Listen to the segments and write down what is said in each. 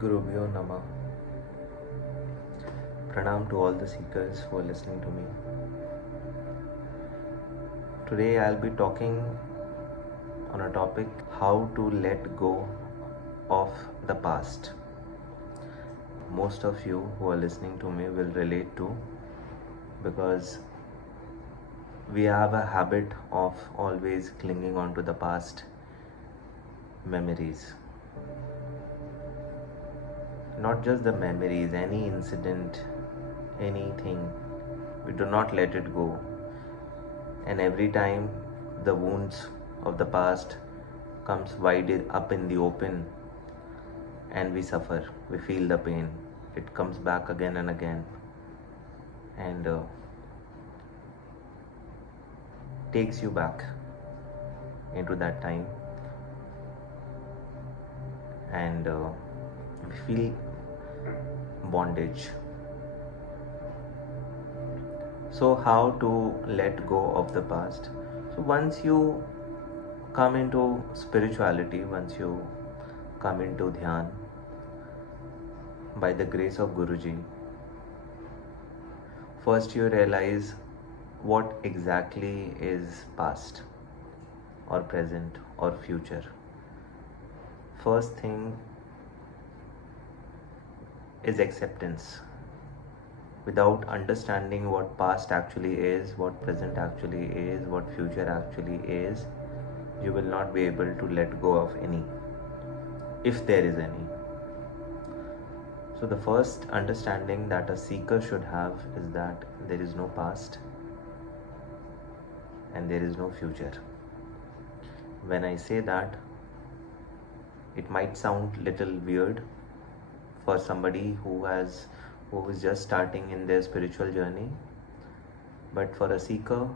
Gurubhyo Namah. Pranam to all the seekers who are listening to me. Today I'll be talking on a topic, how to let go of the past. Most of you who are listening to me will relate to, because we have a habit of always clinging on to the past memories. Not just the memories, any incident, anything, we do not let it go. And every time the wounds of the past comes wide up in the open and we suffer, we feel the pain. It comes back again and again and takes you back into that time, and we feel bondage. So how to let go of the past? So once you come into spirituality, once you come into dhyan, by the grace of Guruji, first you realize what exactly is past or present or future. First thing is acceptance. Without understanding what past actually is, what present actually is, what future actually is, you will not be able to let go of any, if there is any. So the first understanding that a seeker should have is that there is no past and there is no future. When I say that, it might sound little weird for somebody who is just starting in their spiritual journey, but for a seeker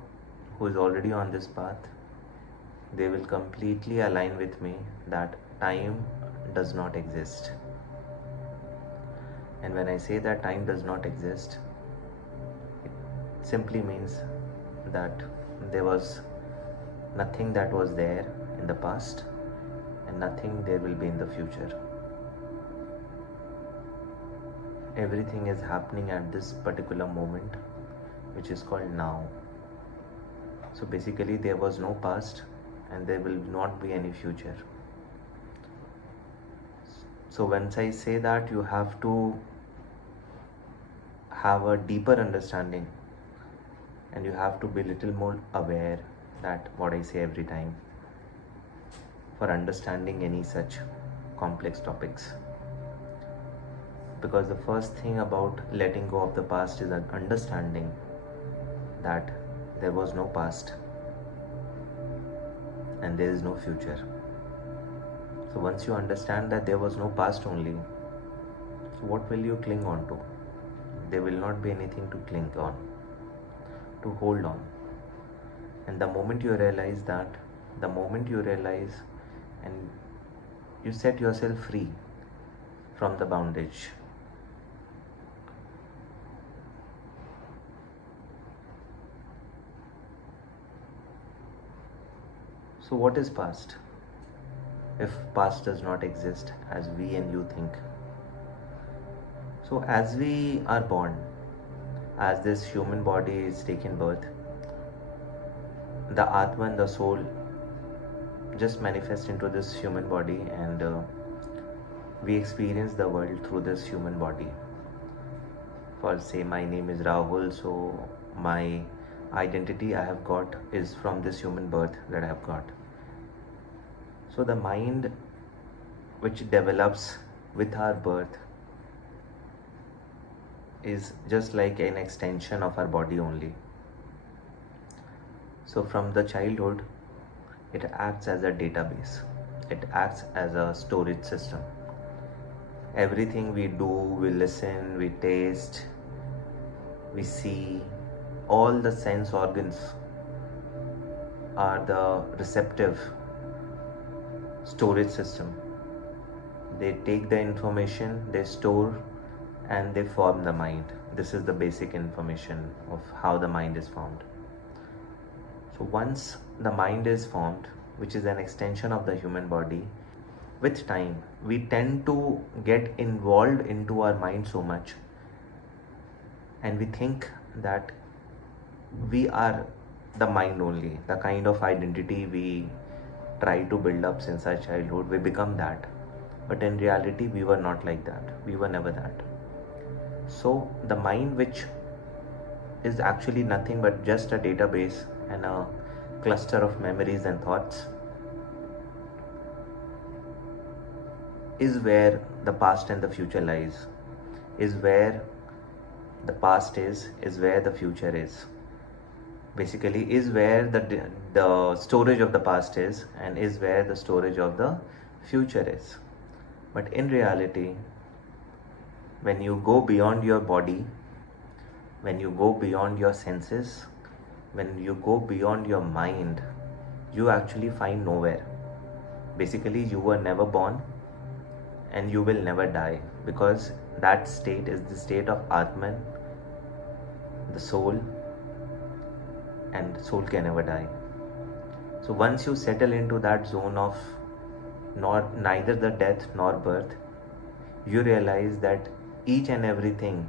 who is already on this path, they will completely align with me that time does not exist. And when I say that time does not exist, it simply means that there was nothing that was there in the past and nothing there will be in the future. Everything is happening at this particular moment, which is called now. So basically there was no past and there will not be any future. So once I say that, you have to have a deeper understanding and you have to be a little more aware that what I say every time for understanding any such complex topics. Because the first thing about letting go of the past is an understanding that there was no past and there is no future. So once you understand that there was no past only, so what will you cling on to? There will not be anything to cling on, to hold on. And the moment you realize that, the moment you realize and you set yourself free from the bondage, so what is past? If past does not exist as we and you think. So as we are born, as this human body is taken birth, the Atman, the soul, just manifests into this human body, and we experience the world through this human body. For say my name is Rahul, so my identity I have got is from this human birth that I have got. So the mind which develops with our birth is just like an extension of our body only. So from the childhood, it acts as a database. It acts as a storage system. Everything we do, we listen, we taste, we see, all the sense organs are the receptive storage system. They take the information, they store, and they form the mind. This is the basic information of how the mind is formed. So once the mind is formed, which is an extension of the human body, with time, we tend to get involved into our mind so much, and we think that we are the mind only. The kind of identity we try to build up since our childhood, we become that. But in reality, we were not like that. We were never that. So the mind, which is actually nothing but just a database and a cluster of memories and thoughts, is where the past and the future lies. Is where the past is where the future is. Basically, is where the storage of the past is, and is where the storage of the future is. But in reality, when you go beyond your body, when you go beyond your senses, when you go beyond your mind, you actually find nowhere. Basically, you were never born and you will never die, because that state is the state of Atman, the soul, and soul can never die. So once you settle into that zone of neither the death nor birth, you realize that each and everything,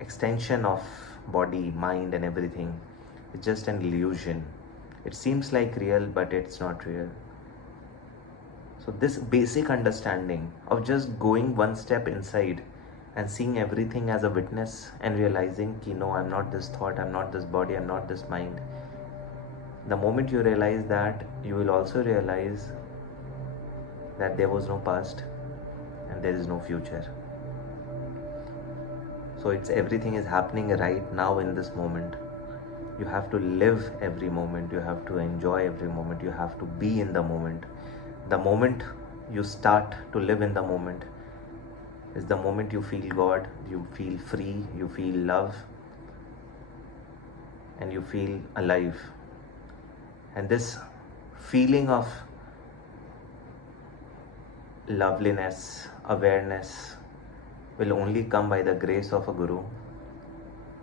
extension of body, mind and everything, is just an illusion. It seems like real, but it's not real. So this basic understanding of just going one step inside and seeing everything as a witness and realizing ki no, I'm not this thought, I'm not this body, I'm not this mind. The moment you realize that, you will also realize that there was no past and there is no future. So it's everything is happening right now in this moment. You have to live every moment, you have to enjoy every moment, you have to be in the moment. The moment you start to live in the moment is the moment you feel God, you feel free, you feel love, and you feel alive. And this feeling of loveliness, awareness will only come by the grace of a guru.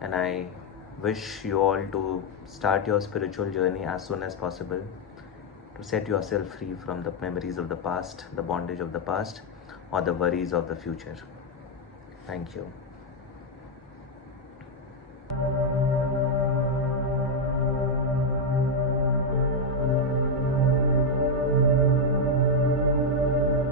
And I wish you all to start your spiritual journey as soon as possible, to set yourself free from the memories of the past, the bondage of the past, or the worries of the future. Thank you.